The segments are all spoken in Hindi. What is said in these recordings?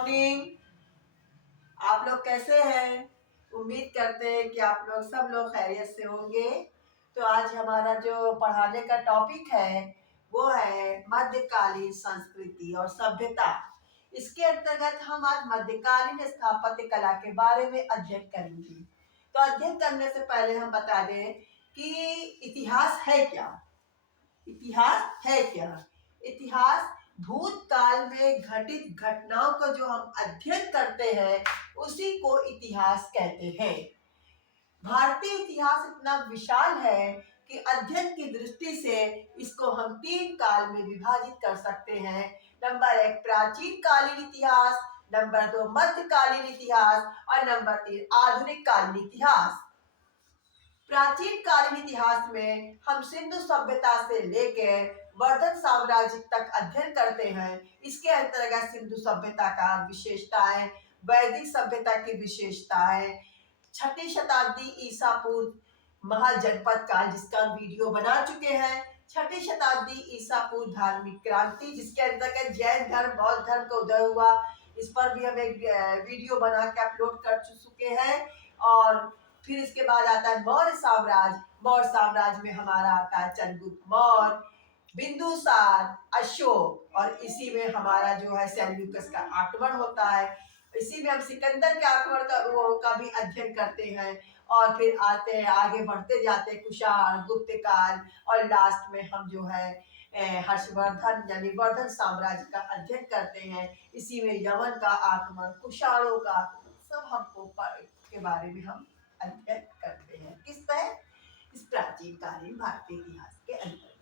मॉर्निंग। आप लोग कैसे हैं? उम्मीद करते हैं कि आप लोग सब लोग खैरियत से होंगे। तो आज हमारा जो पढ़ाने का टॉपिक है वो है मध्यकालीन संस्कृति और सभ्यता। इसके अंतर्गत हम आज मध्यकालीन स्थापत्य कला के बारे में अध्ययन करेंगे। तो अध्ययन करने से पहले हम बता दें कि इतिहास है क्या। इतिहास है क्या? इतिहास भूतकाल में घटित घटनाओं का जो हम अध्ययन करते हैं उसी को इतिहास कहते हैं। भारतीय इतिहास इतना विशाल है कि अध्ययन की दृष्टि से इसको हम 3 काल में विभाजित कर सकते हैं। नंबर 1 प्राचीन कालीन इतिहास, नंबर 2 मध्यकालीन इतिहास और नंबर 3 आधुनिक कालीन इतिहास। प्राचीन कालीन इतिहास में हम सिंधु सभ्यता से लेकर वर्धन साम्राज्य तक अध्ययन करते हैं। इसके अंतर्गत सिंधु सभ्यता का विशेषताएं, वैदिक सभ्यता की विशेषताएं, 6ठी शताब्दी ईसा पूर्व महाजनपद काल जिसका हम वीडियो बना चुके हैं, 6ठी शताब्दी ईसा पूर्व धार्मिक क्रांति जिसके अंतर्गत जैन धर्म बौद्ध धर्म का उदय हुआ, इस पर भी हम एक वीडियो बना के अपलोड कर चुके हैं। और फिर इसके बाद आता है मौर्य साम्राज्य। मौर्य साम्राज्य में हमारा आता है चंद्रगुप्त मौर्य, बिंदुसार, अशोक और इसी में हमारा जो है सेल्यूकस का आक्रमण होता है। इसी में हम सिकंदर के आक्रमण का भी अध्ययन करते हैं। और फिर आते हैं आगे बढ़ते जाते हैं कुषाण, गुप्त काल और लास्ट में हम जो है हर्षवर्धन यानी वर्धन साम्राज्य का अध्ययन करते हैं। इसी में यमन का आक्रमण, कुषाणों का आक्रमण, सब हमको के बारे में हम अध्ययन करते हैं। किस तरह? इस प्राचीन कालीन भारतीय इतिहास के अंतर्गत।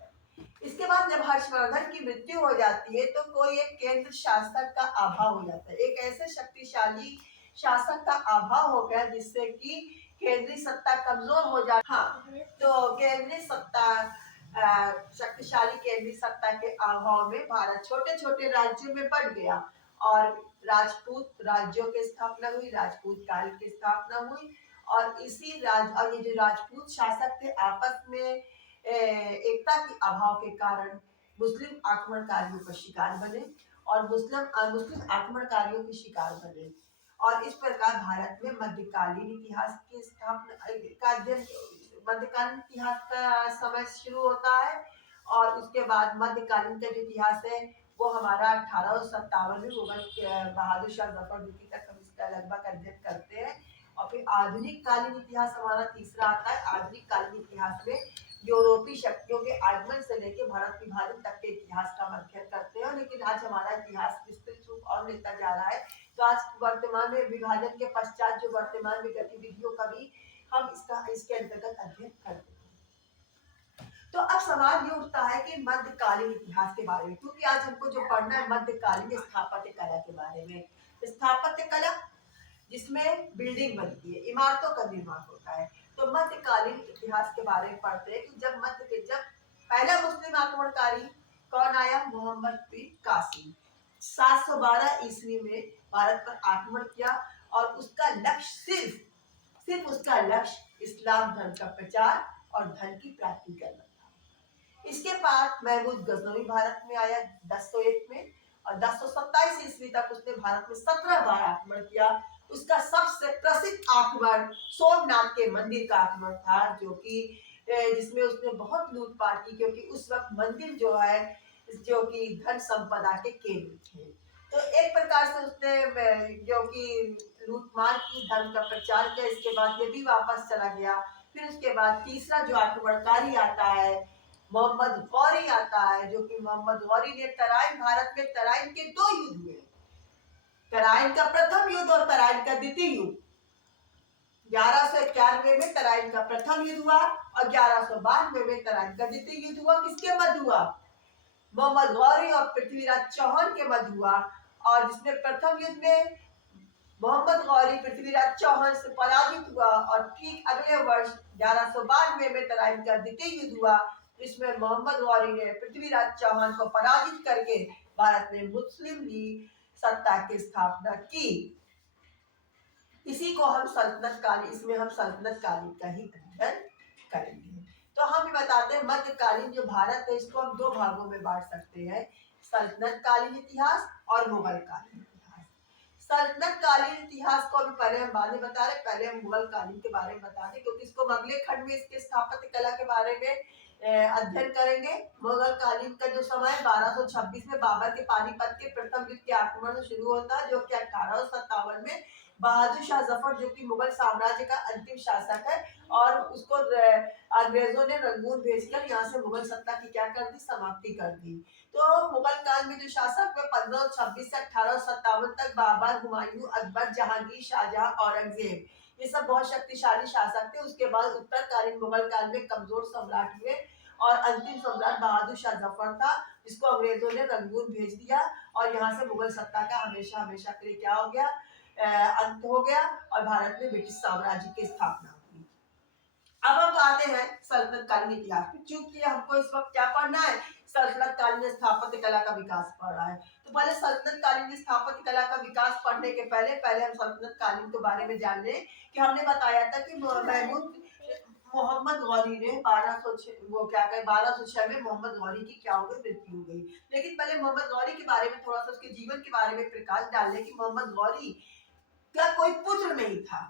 इसके बाद जब हर्षवर्धन की मृत्यु हो जाती है तो कोई एक केंद्र शासक का अभाव हो जाता है। एक ऐसे शक्तिशाली शासक का अभाव हो गया जिससे कि केंद्रीय सत्ता कमजोर हो जाती। हाँ, तो केंद्रीय सत्ता शक्तिशाली केंद्रीय सत्ता के अभाव में भारत छोटे छोटे राज्यों में बंट गया और राजपूत राज्यों की स्थापना हुई, राजपूत काल की स्थापना हुई। और ये जो राजपूत शासक थे आपस में एकता के अभाव के कारण मुस्लिम आक्रमणकारियों का शिकार बने और मुस्लिम आक्रमणकारियों के शिकार बने। और इस प्रकार भारत में मध्यकालीन इतिहास की स्थापना का अध्ययन, मध्यकालीन इतिहास का समय शुरू होता है। और उसके बाद मध्यकालीन का जो इतिहास है वो हमारा 1857 में मुगल बहादुर शाह जफर द्वितीय तक हम इसका लगभग अध्ययन करते हैं। और फिर आधुनिक कालीन इतिहास हमारा तीसरा आता है। आधुनिक कालीन इतिहास में यूरोपीय शक्तियों के आगमन से लेकर भारत विभाजन तक के इतिहास का हम अध्ययन करते हैं। लेकिन आज हमारा इतिहास विस्तृत रूप और लेता जा रहा है। तो आज वर्तमान में विभाजन के पश्चात जो वर्तमान में गतिविधियों का भी हम इसके अंतर्गत अध्ययन करते हैं। तो अब सवाल ये उठता है कि मध्यकालीन इतिहास के बारे में, क्योंकि आज हमको जो पढ़ना है मध्यकालीन स्थापत्य कला के बारे में। स्थापत्य कला जिसमें बिल्डिंग बनती है, इमारतों का निर्माण होता है। तो मध्यकालीन इतिहास के बारे में पढ़ते हैं कि जब पहला मुस्लिम आक्रमणकारी कौन आया? मोहम्मद बिन कासिम 712 ईस्वी में भारत पर आक्रमण किया और उसका लक्ष्य सिर्फ उसका लक्ष्य इस्लाम धर्म का प्रचार और धन की प्राप्ति करना था। इसके बाद महमूद गजनवी भारत में आया 1001 में और 1027 ईस्वी तक उसने भारत में 17 बार आक्रमण किया। उसका सबसे प्रसिद्ध आक्रमण सोमनाथ के मंदिर का आक्रमण था, जो कि जिसमें उसने बहुत लूटपाट की, क्योंकि उस वक्त मंदिर जो है जो कि धन संपदा के केंद्र थे। तो एक प्रकार से उसने जो कि लूटमार की, धर्म का प्रचार किया। इसके बाद ये भी वापस चला गया। फिर उसके बाद तीसरा जो आक्रमणकारी आता है मोहम्मद गौरी आता है, जो कि मोहम्मद गौरी ने भारत में तराइन के 2 युद्ध हुए, तराइन का प्रथम युद्ध और तराइन का द्वितीय युद्ध। 1191 में तराइन का प्रथम युद्ध हुआ और 1192 में तराइन का द्वितीय युद्ध हुआ। किसके मध्य हुआ? मोहम्मद गौरी और पृथ्वीराज चौहान के मध्य हुआ। और जिसमें प्रथम युद्ध में मोहम्मद गौरी पृथ्वीराज चौहान से पराजित हुआ और ठीक अगले वर्ष 1192 में तराइन का द्वितीय युद्ध हुआ, जिसमें मोहम्मद गौरी ने पृथ्वीराज चौहान को पराजित करके भारत में मुस्लिम लीग सत्ता की स्थापना की। इसी को हम सल्तनत कालीन, इसमें हम सल्तनत कालीन का ही अध्ययन करेंगे। तो हम बताते हैं मध्यकालीन जो भारत है इसको हम 2 भागों में बांट सकते हैं, सल्तनत कालीन इतिहास और मुगल कालीन इतिहास। सल्तनत कालीन इतिहास को अभी पहले हम बाद में बता रहे, पहले हम मुगल कालीन के बारे में बता दें, क्योंकि इसको हम अगले खंड में इसके स्थापत्य कला के बारे में अध्ययन करेंगे। मुगल कालीन का जो समय 1226 में बाबर के पानीपत के प्रथम युद्ध के आक्रमण से शुरू होता है, जो कि 1857 में बहादुर शाह जफर, जो कि मुगल साम्राज्य का अंतिम शासक है, और उसको अंग्रेजों ने रंगून भेजकर यहाँ से मुगल सत्ता की क्या कर दी, समाप्ति कर दी। तो मुगल काल में जो शासक हुए 1526 से 1857 तक बाबर, हुमायूं, अकबर, जहांगीर, शाहजहां, औरंगजेब, ये सब बहुत शक्तिशाली शासक थे। उसके बाद उत्तरकालीन मुगल काल में कमजोर सम्राट हुए और अंतिम सम्राट बहादुर शाह जफर था, जिसको अंग्रेजों ने रंगून भेज दिया और यहाँ से मुगल सत्ता का हमेशा हमेशा के लिए क्या हो गया, अंत हो गया और भारत में ब्रिटिश साम्राज्य की स्थापना हुई। अब हम आते हैं सल्तनत कालीन इतिहास में, क्योंकि हमको इस वक्त क्या पढ़ना है, सल्तनत कालीन स्थापत्य कला का विकास पढ़ रहा है। तो पहले सल्तनत कालीन स्थापत्य कला का विकास पढ़ने के पहले हम सल्तनत कालीन के बारे में जान लें कि हमने बताया था कि महमूद मोहम्मद गौरी ने 1206 में मोहम्मद गौरी की क्या हो गई, मृत्यु हो गई। लेकिन पहले मोहम्मद गौरी के बारे में थोड़ा सा उसके जीवन के बारे में प्रकाश डालने की मोहम्मद गौरी का कोई पुत्र नहीं था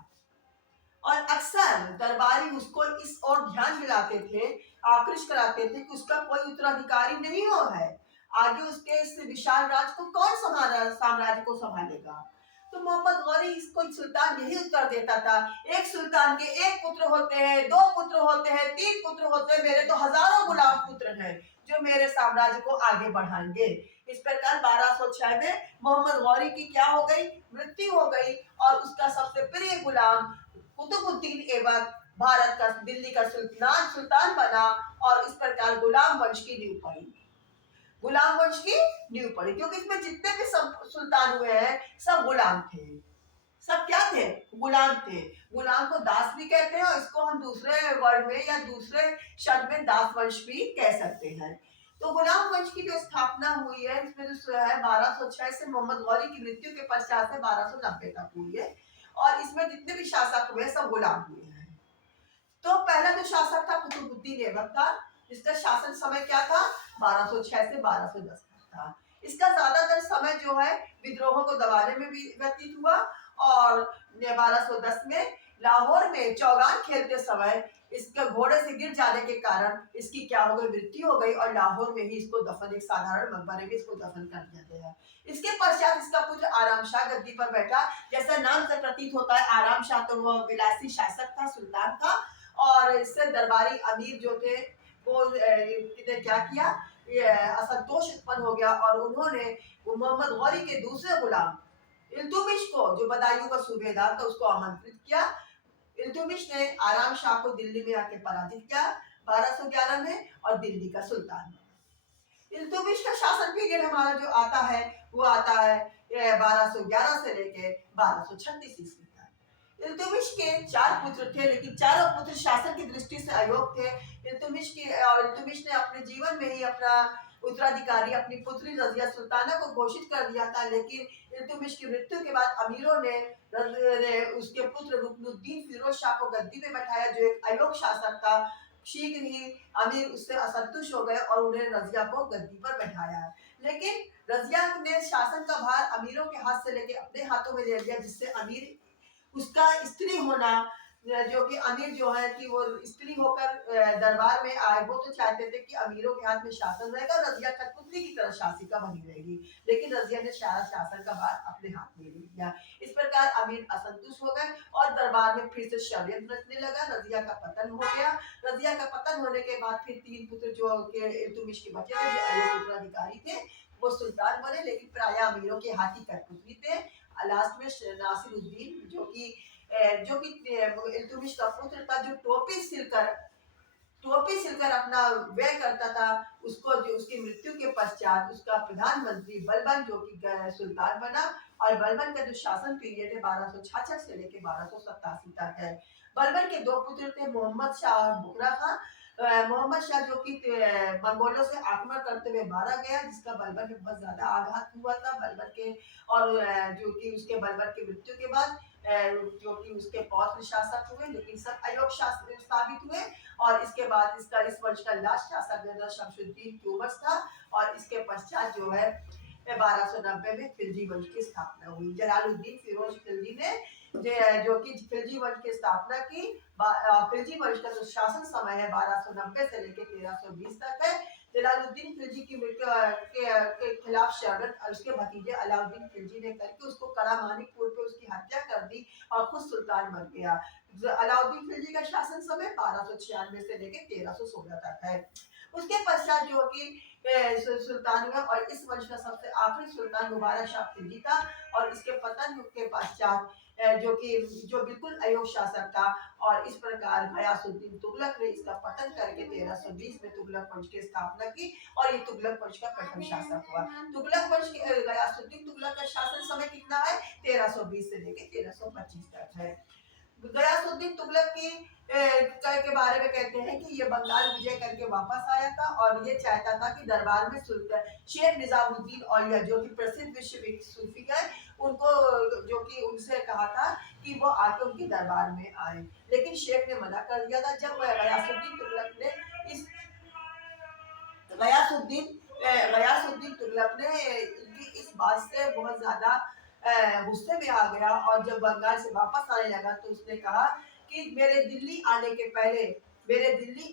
और अक्सर दरबारी उसको इस ओर ध्यान दिलाते थे, आकृष्ट कराते थे कि उसका कोई उत्तराधिकारी नहीं हो है, आगे उसके इस विशाल राज को कौन साम्राज्य को संभालेगा। तो मोहम्मद गौरी इसको सुल्तान यही उत्तर देता था, एक सुल्तान के एक पुत्र होते हैं, दो पुत्र होते हैं, तीन पुत्र होते हैं, मेरे तो हजारों गुलाम पुत्र हैं जो मेरे साम्राज्य को आगे बढ़ाएंगे। इस प्रकार 1206 में मोहम्मद गौरी की क्या हो गई, मृत्यु हो गई और उसका सबसे प्रिय गुलाम कुतुबुद्दीन ऐबक भारत का, दिल्ली का सुल्तान बना और इस प्रकार गुलाम वंश की नींव पड़ी। गुलाम वंश की नींव पड़ी क्योंकि इसमें जितने भी सुल्तान हुए हैं सब गुलाम थे, सब क्या थे, गुलाम थे। गुलाम को दास भी कहते हैं और इसको हम दूसरे वर्ड में या दूसरे शब्द में दास वंश भी कह सकते हैं। तो गुलाम वंश की जो स्थापना हुई है इसमें जो है 1206 से मोहम्मद गौरी की मृत्यु के पश्चात से 1290 तक हुई है और इसमें जितने भी शासक हुए सब गुलाम हुए हैं। तो पहला जो शासक था कुतुबुद्दीन ऐबक था, जिसका शासन समय क्या था, 1206 से 1210 तक था। इसका ज्यादातर समय जो है विद्रोहों को दबाने में भी व्यतीत हुआ और 1210 में लाहौर में चौगान खेलते समय इसके घोड़े से गिर जाने के कारण इसकी क्या हो गई, मृत्यु हो गई और लाहौर में ही इसको दफन, एक साधारण मकबरे में इसको दफन कर दिया गया। इसके पश्चात इसका पुत्र आराम शाह गद्दी पर बैठा। जैसा नाम से प्रतीत होता है आराम शाह तो वो विलासी शासक था, सुल्तान था और इससे दरबारी अमीर जो थे वो ने क्या किया, असंतोष उत्पन्न हो गया और उन्होंने मोहम्मद गौरी के दूसरे गुलाम इल्तुमिश को, जो बदायूं का सूबेदार था, उसको आमंत्रित किया। इल्तुमिश ने आराम शाह को दिल्ली में आके पराजित किया 1211 में और दिल्ली का सुल्तान बना। इल्तुमिश का शासन पीरियड हमारा जो आता है वो आता है 1211 से लेके 1236 ईस्वी तक। इल्तुमिश के 4 पुत्र थे, लेकिन चारों पुत्र शासन की दृष्टि से अयोग्य थे। इल्तुमिश ने अपने जीवन में ही अपना उत्तराधिकारी अपनी पुत्री रजिया सुल्ताना को घोषित कर दिया था, लेकिन इल्तुमिश की मृत्यु के बाद अमीरों ने उसके पुत्र रुकनुद्दीन फिरोज शाह को गद्दी में बैठाया, जो एक अयोग्य शासक था। शीघ्र ही अमीर उससे असंतुष्ट हो गए और उन्हें रजिया को गद्दी पर बैठाया, लेकिन रजिया ने शासन का भार अमीरों के हाथ से लेके अपने हाथों में ले लिया, जिससे अमीर उसका स्त्री होना, जो कि अमीर जो है कि वो स्त्री होकर दरबार में आए, वो तो चाहते थे कि अमीरों के हाथ में शासन रहेगा, रजिया कठपुतली की तरह शासिका बनी रहेगी, लेकिन रजिया ने सारा शासन का भार अपने हाथ में ले लिया। इस प्रकार अमीर असंतुष्ट हो गए और दरबार में फिर से षड्यंत्र रचने लगा। रजिया का पतन हो गया। रजिया का पतन होने के बाद फिर 3 पुत्र जो के इल्तुमिश के बचे थे, जो अयोग्य उत्तराधिकारी थे, वो सुल्तान बने, लेकिन प्राय अमीरों के हाथ ही कठपुतली थे। लास्ट में नासिरुद्दीन जो कि इल्तुमिश का पुत्र था, जो टोपी सिलकर अपना व्यय करता था, उसको जो उसकी मृत्यु के पश्चात उसका प्रधानमंत्री बलबन जो कि सुल्तान बना और बलबन का जो शासन पीरियड है 1266 से लेकर 1287 तक है। बलबन के 2 पुत्र थे, मोहम्मद शाह और बुकरा खां। मोहम्मद शाह जो कि मंगोलों से आक्रमण करते हुए मारा गया, जिसका बलबन में बहुत ज्यादा आघात हुआ था बलबन के, और जो कि उसके बलबन की मृत्यु के बाद जो कि उसके पौत्र शासक हुए, लेकिन सब अयोग्य शासक साबित हुए। और इसके बाद इस वर्ष का लास्ट शासक शमशुद्दीन क्यूमर्स था और इसके पश्चात जो है 1290 में खिलजी वंश की स्थापना हुई। जलालुद्दीन फिरोज खिलजी ने जो कि खिलजी वंश की स्थापना की। खिलजी वंश का जो शासन समय है 1290 से लेकर 1320 तक है। जलालुद्दीन खिलजी की के खिलाफ शर्त उसके भतीजे अलाउद्दीन खिलजी ने करके उसको करामानिकपुर पे उसकी हत्या कर दी और खुद सुल्तान बन गया। अलाउद्दीन खिलजी का शासन समय 1296 से लेकर 1316 तक है। उसके पश्चात जो कि सुल्तान हुआ और इस वंश का सबसे आखिरी सुल्तान मुबारक शाह खिलजी था। और इसके पतन के पश्चात जो बिल्कुल अयोग्य शासक था और इस प्रकार गयासुद्दीन तुगलक ने इसका पतन करके 1320 में तुगलक वंश की स्थापना की और ये तुगलक वंश का प्रथम शासक हुआ। तुगलक वंश गयासुद्दीन तुगलक का शासन समय कितना है? 1320 से लेकर 1325 तक है। गयासुद्दीन तुगलक के बारे में कहते हैं कि ये बंगाल विजय करके वापस आया था और ये चाहता था कि दरबार में सुल्तान शेख निजामुद्दीन औलिया जो कि प्रसिद्ध विश्व सूफी है उनको जो कि उनसे कहा था कि वो आके उनके दरबार में आए, लेकिन शेख ने मना कर दिया था। जब गयासुद्दीन तुगलक ने इस गयासुद्दीन तुगलक ने इनकी इस बात से बहुत ज्यादा गुस्से में आ गया और जब बंगाल से वापस आने लगा तो उसने कहा कि मेरे दिल्ली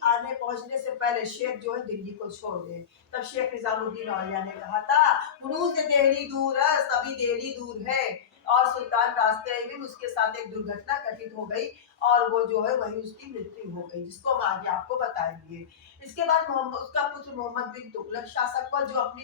आने पहुंचने से पहले शेख जो है दिल्ली को छोड़ दे। तब शेख निजामुद्दीन औलिया ने कहा था हुनूर से दिल्ली दूर है, सभी दिल्ली दूर है। और सुल्तान रास्ते में उसके साथ एक दुर्घटना घटित हो गई और वो जो है वही उसकी मृत्यु हो गई, जिसको हम आगे आपको बताएंगे। इसके बाद उसका पुत्र मोहम्मद बिन तुगलक शासक हुआ जो अपनी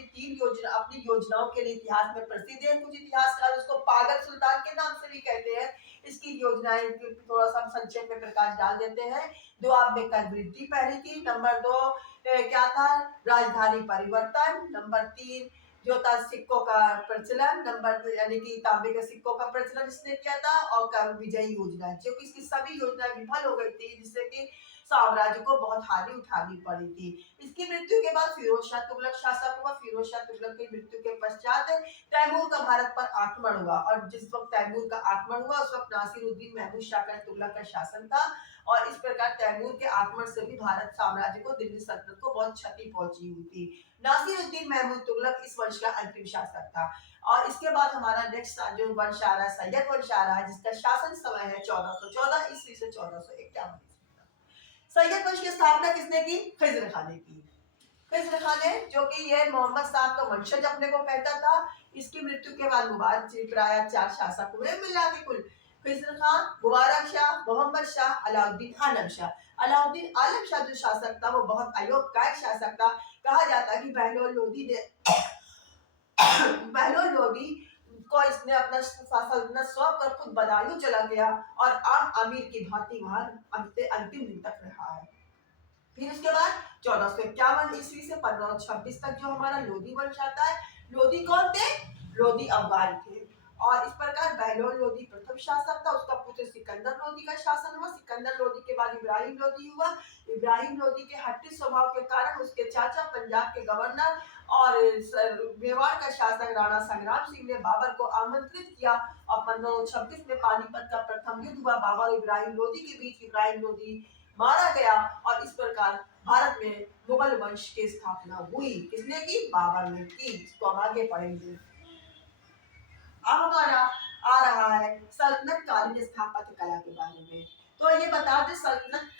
योजनाओं के लिए इतिहास में प्रसिद्ध है। कुछ इतिहासकार उसको पागल सुल्तान के नाम से भी कहते हैं। इसकी योजनाएं थोड़ा सा संक्षेप में प्रकाश डाल देते हैं। दोआब में कर वृद्धि पहली थी। नंबर 2 क्या था? राजधानी परिवर्तन। नंबर 3 जो था सिक्कों का प्रचलन। नंबर यानी कि तांबे के सिक्कों का प्रचलन इसने किया था। और कर विजयी योजना जो कि इसकी सभी योजनाएं विफल हो गई थी जिससे कि साम्राज्य को बहुत हानि उठानी पड़ी थी। इसकी मृत्यु के बाद फिरोज शाह तुगलक शासक हुआ। फिरोज शाह तुगलक की मृत्यु के पश्चात तैमूर का भारत पर आक्रमण हुआ और जिस वक्त तैमूर का आक्रमण हुआ उस वक्त नासिरुद्दीन महमूद शाह का तुगलक का शासन था और इस प्रकार तैमूर के आक्रमण से भी भारत साम्राज्य को दिल्ली सल्तनत को बहुत क्षति पहुंची हुई थी। नासिरुद्दीन महमूद तुगलक इस वंश का अंतिम शासक था। और इसके बाद हमारा नेक्स्ट जो वंश आ रहा है सैयद वंश आ रहा है जिसका शासन समय है 1414 ईस्वी से 1451। सैयद वंश की स्थापना किसने की? खिज़्र खान ने की। खिज़्र खान ने जो कि ये मोहम्मद साहब का वंशज अपने को कहता था। इसकी मृत्यु के बाद मुबारक प्राय 4 शासक हुए मिला के कुल। खिज़्र खान, मुबारक शाह, मोहम्मद शाह, अलाउद्दीन आलम शाह। अलाउद्दीन आलम शाह जो शासक था वो बहुत अयोग्य शासक था। कहा जाता है कि बहलोल लोधी को इसने अपना सल्तनत सौंप कर खुद बदायूं चला गया और आम अमीर की भांति वहां अंतिम दिन तक रहा है। फिर उसके बाद 1451 ईस्वी से 1526 तक जो हमारा लोधी वंश आता है। लोधी कौन थे? लोधी अफगान थे। और इस प्रकार बहलोल लोधी प्रथम शासक था। उसका पुत्र सिकंदर लोधी का शासन हुआ। सिकंदर लोधी के बाद इब्राहिम लोधी हुआ। इब्राहिम लोधी के हट्टी स्वभाव के कारण उसके चाचा पंजाब के गवर्नर और मेवाड़ का शासक राणा संग्राम सिंह ने बाबर को आमंत्रित किया और 1526 में पानीपत का प्रथम युद्ध हुआ बाबर और इब्राहिम लोधी के बीच। इब्राहिम लोधी मारा गया और इस प्रकार भारत में मुगल वंश की स्थापना हुई। किसने की? बाबर ने की। इसको हम आगे पढ़ेंगे। अब हमारा आ रहा है सल्तनत कालीन स्थापत्य कला के बारे में। तो ये बता दें सल्तनत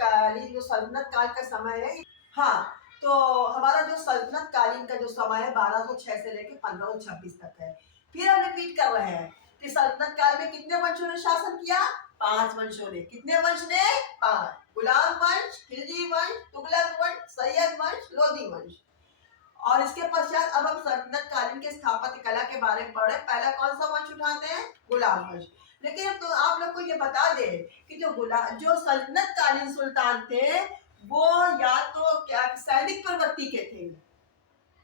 कालीन जो सल्तनत काल का समय है। हाँ, तो हमारा जो सल्तनत कालीन का जो समय है 1206 से लेकर 1526 तक है। फिर हम रिपीट कर रहे हैं कि सल्तनत काल में कितने वंशों ने शासन किया? 5 वंशों ने। कितने वंश ने? 5। गुलाम वंश, खिलजी वंश, तुगलक वंश, सैयद वंश, लोधी वंश। और इसके पश्चात अब हम सल्तनत कालीन के स्थापत्य कला के बारे में पढ़े। पहला कौन सा वंश उठाते हैं? गुलाम वंश। लेकिन अब तो आप लोग को ये बता दे कि जो सल्तनत कालीन सुल्तान थे वो या तो क्या सैनिक प्रवृत्ति के थे,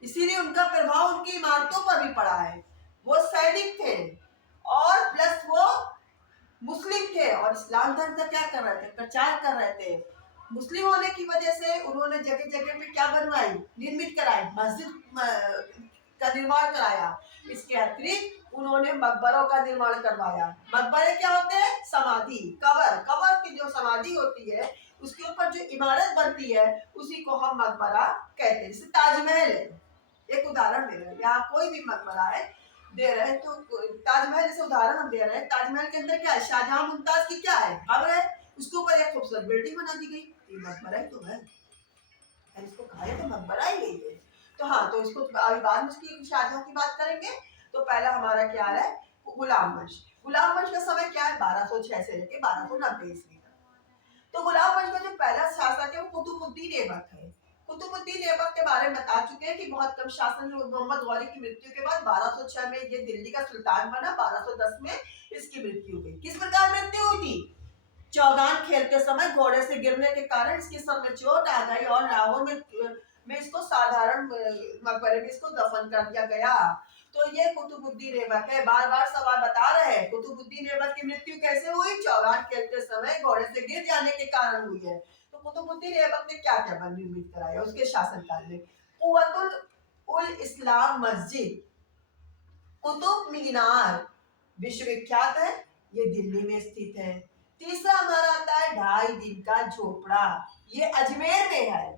इसीलिए उनका प्रभाव उनकी इमारतों पर भी पड़ा है। वो सैनिक थे और प्लस वो मुस्लिम थे और इस्लाम धर्म का क्या कर रहे थे? प्रचार कर रहे थे। मुस्लिम होने की वजह से उन्होंने जगह जगह पे क्या बनवाई? निर्मित कराई, मस्जिद का निर्माण कराया। इसके अतिरिक्त उन्होंने मकबरों का निर्माण करवाया। मकबरे क्या होते हैं? समाधि, कबर की जो समाधि होती है उसके ऊपर जो इमारत बनती है उसी को हम मकबरा कहते हैं। जैसे ताजमहल है, एक उदाहरण दे रहे हैं, या कोई भी मकबरा है दे रहे हैं, तो ताजमहल जैसे उदाहरण हम दे रहे हैं। ताजमहल के अंदर क्या है, शाहजहां मुमताज की क्या है, कब्र है, उसके ऊपर एक खूबसूरत बिल्डिंग बना दी गई, ये मकबरा ही तो है, इसको कहा है तो मकबरा ही है। तो हाँ, तो इसको अभी बाद में उसकी शाहजहां की बात करेंगे। तो पहला हमारा क्या है, गुलाम वंश। गुलाम वंश का समय क्या है, 1206 से लेकर 1290 ईस्वी तक। तो गुलाम वंश का जो पहला शासक है वो कुतुबुद्दीन ऐबक है। कुतुबुद्दीन ऐबक के बारे में बता चुके हैं कि बहुत कम शासन में मोहम्मद गौरी की मृत्यु के बाद 1206 में ये दिल्ली का सुल्तान बना, 1210 में इसकी मृत्यु हुई। किस प्रकार मृत्यु हुई थी, चौगान खेलते समय घोड़े से गिरने के कारण इसके सर में चोट आ गई और लाहौर में इसको साधारण मकबरे में इसको दफन कर दिया गया। तो ये कुतुबुद्दीन ऐबक है। बार बार सवाल बता रहे हैं, कुतुबुद्दीन ऐबक की मृत्यु कैसे हुई, चौगान खेलते समय घोड़े से गिर जाने के कारण हुई है। तो कुतुबुद्दीन ऐबक ने क्या क्या निर्मित कराया उसके शासनकाल में, कुव्वतुल उल इस्लाम मस्जिद, कुतुब मीनार विश्वविख्यात है, ये दिल्ली में स्थित है। तीसरा हमारा आता है 2.5 दिन का झोपड़ा, ये अजमेर में है।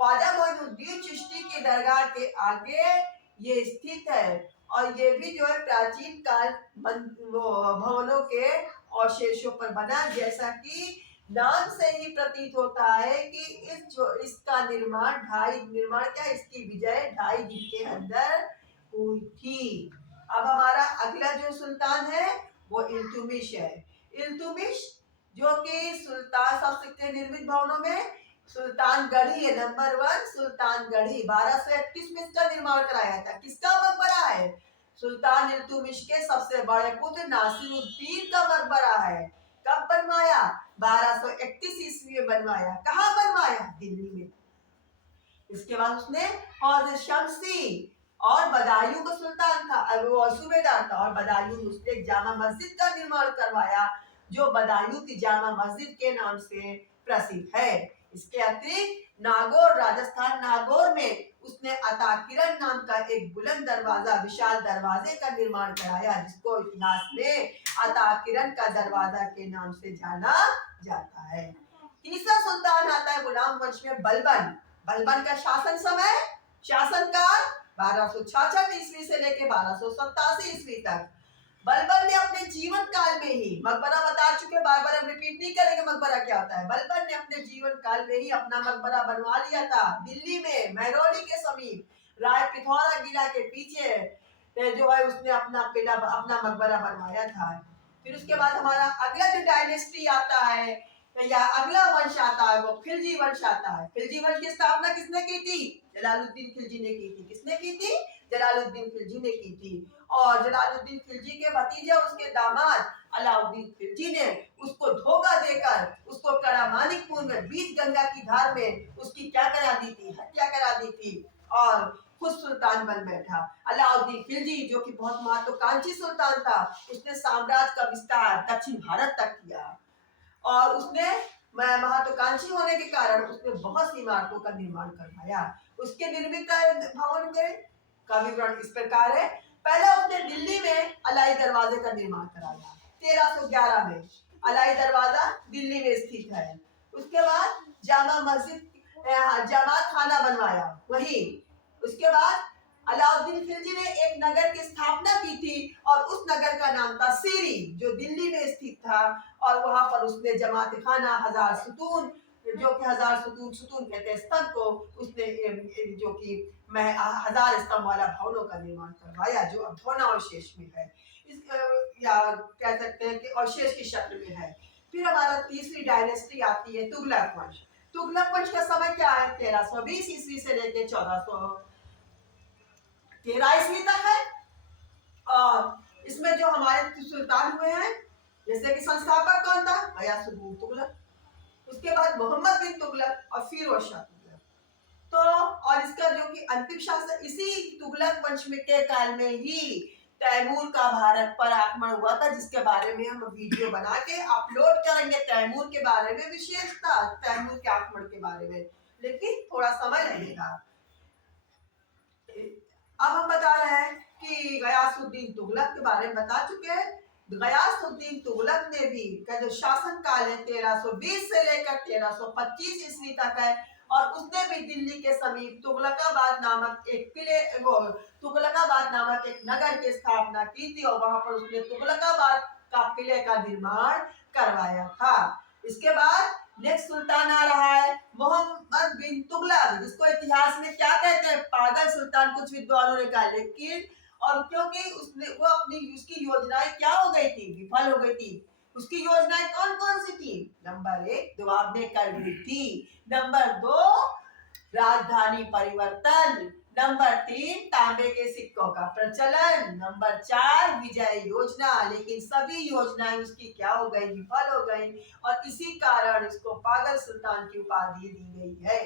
ख्वाजा मोइनुद्दीन चिश्ती की दरगाह के आगे ये स्थित है, और ये भी जो है प्राचीन काल भवनों के अवशेषों पर बना, जैसा कि नाम से ही प्रतीत होता है कि इसका निर्माण क्या, इसकी विजय 2.5 दिन के अंदर हुई थी। अब हमारा अगला जो सुल्तान है वो इल्तुमिश है। इल्तुमिश जो कि सुल्तान सबसे निर्मित भवनों में सुल्तानगढ़ी है, नंबर 1 सुल्तानगढ़ी, 1231 में इसका निर्माण कराया था। किसका मकबरा है, सुल्तान इल्तुमिश के सबसे बड़े पुत्र नासिरुद्दीन का मकबरा है। कब बनवाया, 1231 ईस्वी में बनवाया। कहाँ बनवाया, दिल्ली में। इसके बाद उसने हौज शमसी और बदायूं का सुल्तान था, वो सूबेदार था, और बदायूं में उसने एक जामा मस्जिद का निर्माण करवाया, जो बदायूं की जामा मस्जिद के नाम से प्रसिद्ध है। इसके अतिरिक्त नागौर, राजस्थान नागौर में उसने अताकिरन नाम का एक बुलंद दरवाजा, विशाल दरवाजे का निर्माण कराया, जिसको इतिहास में अताकिरन का दरवाजा के नाम से जाना जाता है। तीसरा सुल्तान आता है गुलाम वंश में बलबन। बलबन का शासन समय, शासनकाल 1266 ईस्वी से लेकर 1287 ईस्वी तक। बलबन ने अपने जीवन काल में ही, मकबरा बता चुके, बार बार हम रिपीट नहीं करेंगे मकबरा क्या होता है। बलबन ने अपने जीवन काल में ही अपना मकबरा बनवा लिया था, दिल्ली में महरौली के समीप, राय पिथौरा किला के पीछे जो है उसने अपना किला, अपना मकबरा बनवाया था। फिर उसके बाद हमारा अगला जो डायनेस्टी आता है या अगला वंश आता है वो खिलजी वंश आता है। खिलजी वंश की स्थापना किसने की थी, जलालुद्दीन खिलजी ने की थी। किसने की थी, जलालुद्दीन खिलजी ने की थी। और जलालुद्दीन खिलजी के भतीजे उसके दामाद अलाउद्दीन खिलजी ने उसको धोखा देकर उसको करामानिकपुर में बीच गंगा की धार में उसकी क्या करा दी थी, हत्या करा दी थी, और खुद सुल्तान बन बैठा। अलाउद्दीन खिलजी जो कि बहुत महत्वाकांक्षी सुल्तान था, उसने साम्राज्य का विस्तार दक्षिण भारत तक किया, और उसने महत्वाकांक्षी होने के कारण उसने बहुत सी इमारतों का निर्माण करवाया। उसके निर्मित भवन का विवरण इस प्रकार है। पहला उसने दिल्ली में अलाई दरवाजे का निर्माण कराया, 1311 में अलाई दरवाजा दिल्ली में स्थित है। उसके बाद जामा मस्जिद, जमात खाना बनवाया वही। उसके बाद अलाउद्दीन खिलजी ने एक नगर की स्थापना की थी, और उस नगर का नाम था सीरी, जो दिल्ली में स्थित था, और वहां पर उसने जमात खाना, 1000 सुतून, जो कि 1000 सुतून कहते हैं स्तंभ को, उसने जो कि 1000 स्तंभ वाला भवनों का निर्माण करवाया, जो अब ध्वनावशेष में है, इस या कह सकते हैं कि अवशेष की शक्ल में है। फिर हमारा तीसरी डायनेस्टी आती है तुगलक वंश। तुगलक वंश का समय क्या है, 1320 ईस्वी से लेकर 1413 ईस्वी तक है। और इसमें जो हमारे सुल्तान हुए हैं, जैसे कि संस्थापक कौन था, गयासुद्दीन तुगलक, उसके बाद मोहम्मद बिन तुगलक और फिरोज शाह तुगलक। तो और इसका जो कि अंतिम शासन इसी तुगलक वंश में के काल में ही तैमूर का भारत पर आक्रमण हुआ था, जिसके बारे में हम वीडियो बना के अपलोड करेंगे। तैमूर के बारे में विशेषता, तैमूर के आक्रमण के बारे में, लेकिन थोड़ा समय लगेगा। अब हम बता रहे हैं कि गयासुद्दीन तुगलक के बारे में बता चुके हैं। गयासुद्दीन तुगलक ने भी का जो शासन काल है 1320 से लेकर 1325 ईस्वी तक है, और उसने भी दिल्ली के समीप तुगलकाबाद नामक एक किले वो तुगलकाबाद नामक एक नगर की स्थापना की थी और वहां पर उसने तुगलकाबाद का किले का निर्माण करवाया था। इसके बाद नेक्स्ट सुल्तान आ रहा है मोहम्मद बिन तुगलक, जिसको इतिहास में क्या कहते हैं, पागल सुल्तान कुछ विद्वानों ने कहा। लेकिन और क्योंकि उसने वो अपनी उसकी योजनाएं क्या हो गई थी, विफल हो गई थी। उसकी योजनाएं कौन कौन सी थी? नंबर 1 दोआब में कर वृद्धि, नंबर 2 राजधानी परिवर्तन, नंबर 3 तांबे के सिक्कों का प्रचलन, नंबर 4 विजय योजना। लेकिन सभी योजनाएं उसकी क्या हो गई, विफल हो गई और इसी कारण इसको पागल सुल्तान की उपाधि दी गई है।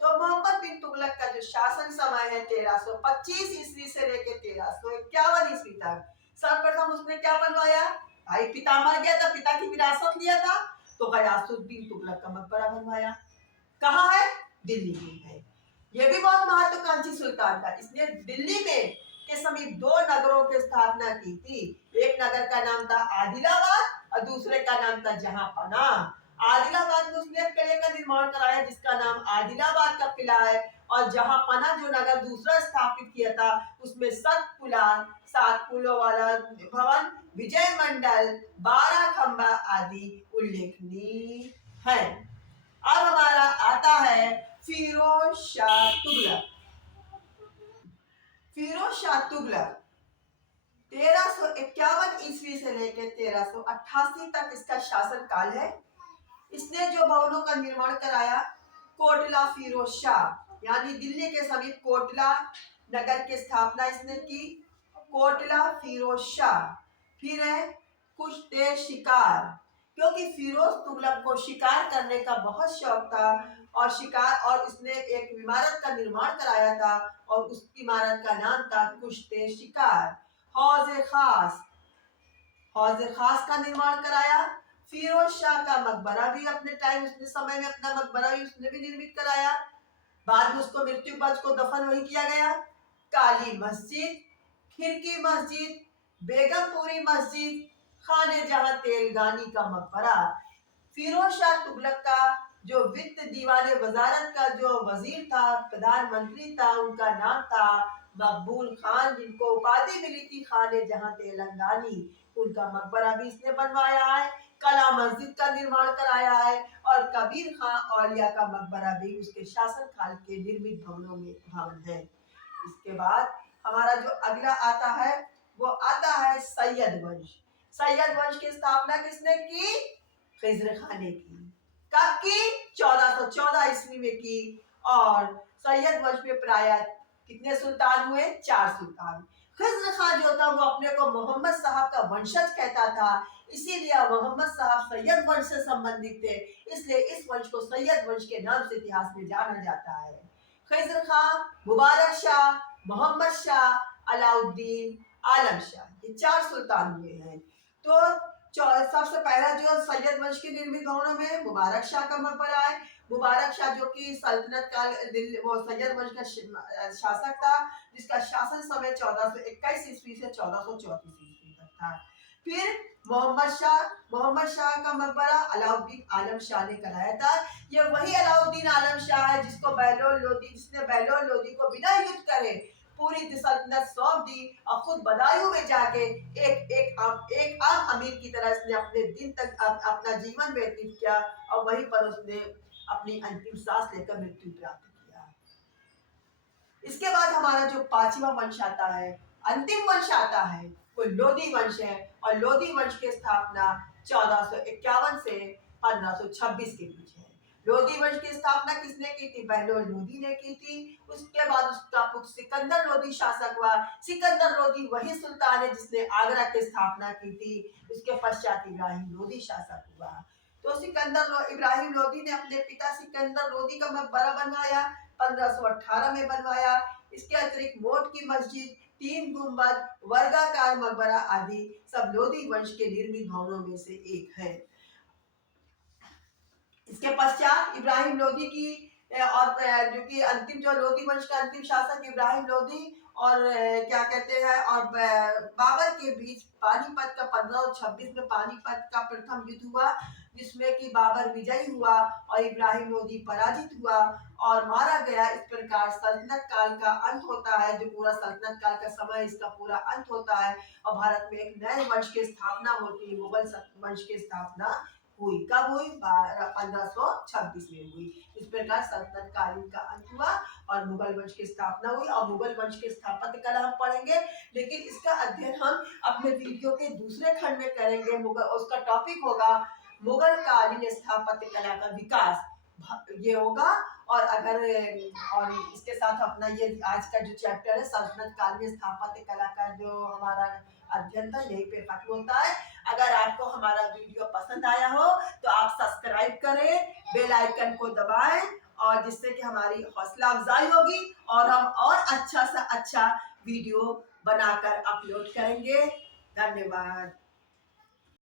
तो मोहम्मद बिन तुगलक का जो शासन समय है 1325 ईस्वी से लेकर 1351 ईस्वी तक, सर्वप्रथम उसने क्या बनवाया? भाई पिता मर गया था, पिता की विरासत लिया था, तो गयासुद्दीन तुगलक का मकबरा बनवाया। कहाँ है? दिल्ली में है। यह भी बहुत महत्वाकांक्षी सुल्तान था। इसने दिल्ली में के समीप दो नगरों की स्थापना की थी। एक नगर का नाम था आदिलाबाद और दूसरे का नाम था जहांपनाह। आदिलाबाद में उसने एक किले का निर्माण कराया जिसका नाम आदिलाबाद का किला है, और जहांपनाह जो नगर दूसरा स्थापित किया था उसमें 7 पुलों वाला भवन, विजय मंडल, 12 खंबा आदि उल्लेखनीय है। अब हमारा आता है फिरोज शाह तुगलक। फिरोज शाह तुगलक 1351 ईस्वी से लेकर 1388 तक इसका शासन काल है। इसने जो भवनों का निर्माण कराया, कोटला फिरोज शाह यानी दिल्ली के समीप कोटला नगर की स्थापना इसने की, कोटला फिरोज शाह। फिर है कुश्ते शिकार, क्योंकि फिरोज तुगलक को शिकार करने का बहुत शौक था और उसने एक इमारत का निर्माण कराया था और उस इमारत का नाम था कुश्ते शिकार। हौज खास का निर्माण कराया। फिरोज शाह का मकबरा भी अपने समय में अपना मकबरा भी उसने भी निर्मित कराया। बाद में उसको मृत्यु पच को दफन वही किया गया। काली मस्जिद, खिड़की मस्जिद, बेगमपुरी मस्जिद, खाने जहां तेलगानी का मकबरा। फिरोज शाह तुगलक का जो वित्त दीवाने वजारत का जो वजीर था, प्रधानमंत्री था, उनका नाम था मकबूल खान, जिनको उपाधि मिली थी खाने जहां तेलंगानी। उनका मकबरा भी इसने बनवाया है। कला मस्जिद का निर्माण कराया है और कबीर खां औलिया का मकबरा भी उसके शासन काल के निर्मित भवनों में भवन है। इसके बाद हमारा जो अगला आता है वो आता है सैयद वंश। सैयद वंश की स्थापना किसने की? खिज्र खान ने की। कब की? 1414 ईस्वी में की। और सैयद वंश में प्राय कितने सुल्तान हुए? 4 सुल्तान। खिज्र खान जो था वो अपने को मोहम्मद साहब का वंशज कहता था, इसीलिए मोहम्मद साहब सैयद वंश से संबंधित थे, इसलिए इस वंश को सैयद वंश के नाम से इतिहास में जाना जाता है। खिज्र खान, मुबारक शाह, मोहम्मद शाह, अलाउद्दीन, आलम शाह, ये 4 सुल्तान हुए हैं। तो सबसे पहला जो सैयद वंश के निर्मित भवनों में मुबारक शाह का मकबरा है। मुबारक शाह जो कि सल्तनत काल वो सैयद वंश का शासक था, जिसका शासन समय 1421 ईस्वी से 1434 ईस्वी तक था। फिर मोहम्मद शाह का मकबरा अलाउद्दीन आलम शाह ने कराया था। ये वही अलाउद्दीन आलम शाह है जिसने बहलोल लोदी को बिना युद्ध करे पूरी सल्तनत सौंप दी और खुद बदायूं में जाके एक आम अमीर की तरह इसने अपने दिन तक अपना जीवन व्यतीत किया और वहीं पर उसने अपनी अंतिम सांस लेकर मृत्यु प्राप्त किया। इसके बाद हमारा जो 5वां वंश आता है, अंतिम वंश आता है, वो लोधी वंश है और लोधी वंश की स्थापना 1451 से 1526 के बीच है। लोधी वंश की स्थापना किसने की थी? बहलोल लोधी ने की थी। उसके बाद उसका पुत्र सिकंदर लोधी शासक हुआ। सिकंदर लोधी वही सुल्तान है जिसने आगरा की स्थापना की थी। उसके पश्चात इब्राहिम लोधी शासक हुआ। तो इब्राहिम लोधी ने अपने पिता सिकंदर लोधी का मकबरा बनवाया, 1518 में बनवाया। इसके अतिरिक्त मोट की मस्जिद, 3 गुंबद, वर्गाकार मकबरा आदि सब लोधी वंश के निर्मित भवनों में से एक है। इसके पश्चात इब्राहिम लोधी की और जो कि अंतिम जो लोधी वंश का अंतिम शासक इब्राहिम लोधी और क्या कहते हैं और बाबर के बीच पानीपत का 1526 में पानीपत का प्रथम युद्ध हुआ, जिसमें कि बाबर विजयी हुआ और इब्राहिम लोदी पराजित हुआ और मारा गया। इस प्रकार सल्तनत काल का अंत होता है, जो पूरा सल्तनत काल का समय इसका पूरा अंत होता है और भारत में एक नए वंश की स्थापना होती है। मुगल वंश की स्थापना हुई। कब हुई? 1526 में हुई। इस प्रकार सल्तनत कालीन का अंत हुआ और मुगल वंश की स्थापना हुई और मुगल वंश के स्थापत्य कला हम पढ़ेंगे, लेकिन इसका अध्ययन हम अपने वीडियो के दूसरे खंड में करेंगे। उसका टॉपिक होगा मुगल कालीन स्थापत्य कला का विकास, ये होगा। और अगर और इसके साथ अपना ये आज का जो चैप्टर है सल्तनत कालीन स्थापत्य कला का जो हमारा अध्ययन था यही पे खत्म होता है। अगर आपको हमारा वीडियो पसंद आया हो तो आप सब्सक्राइब करें, बेल आइकन को दबाएं और जिससे कि हमारी हौसला अफजाई होगी और हम और अच्छा सा अच्छा वीडियो बनाकर अपलोड करेंगे। धन्यवाद।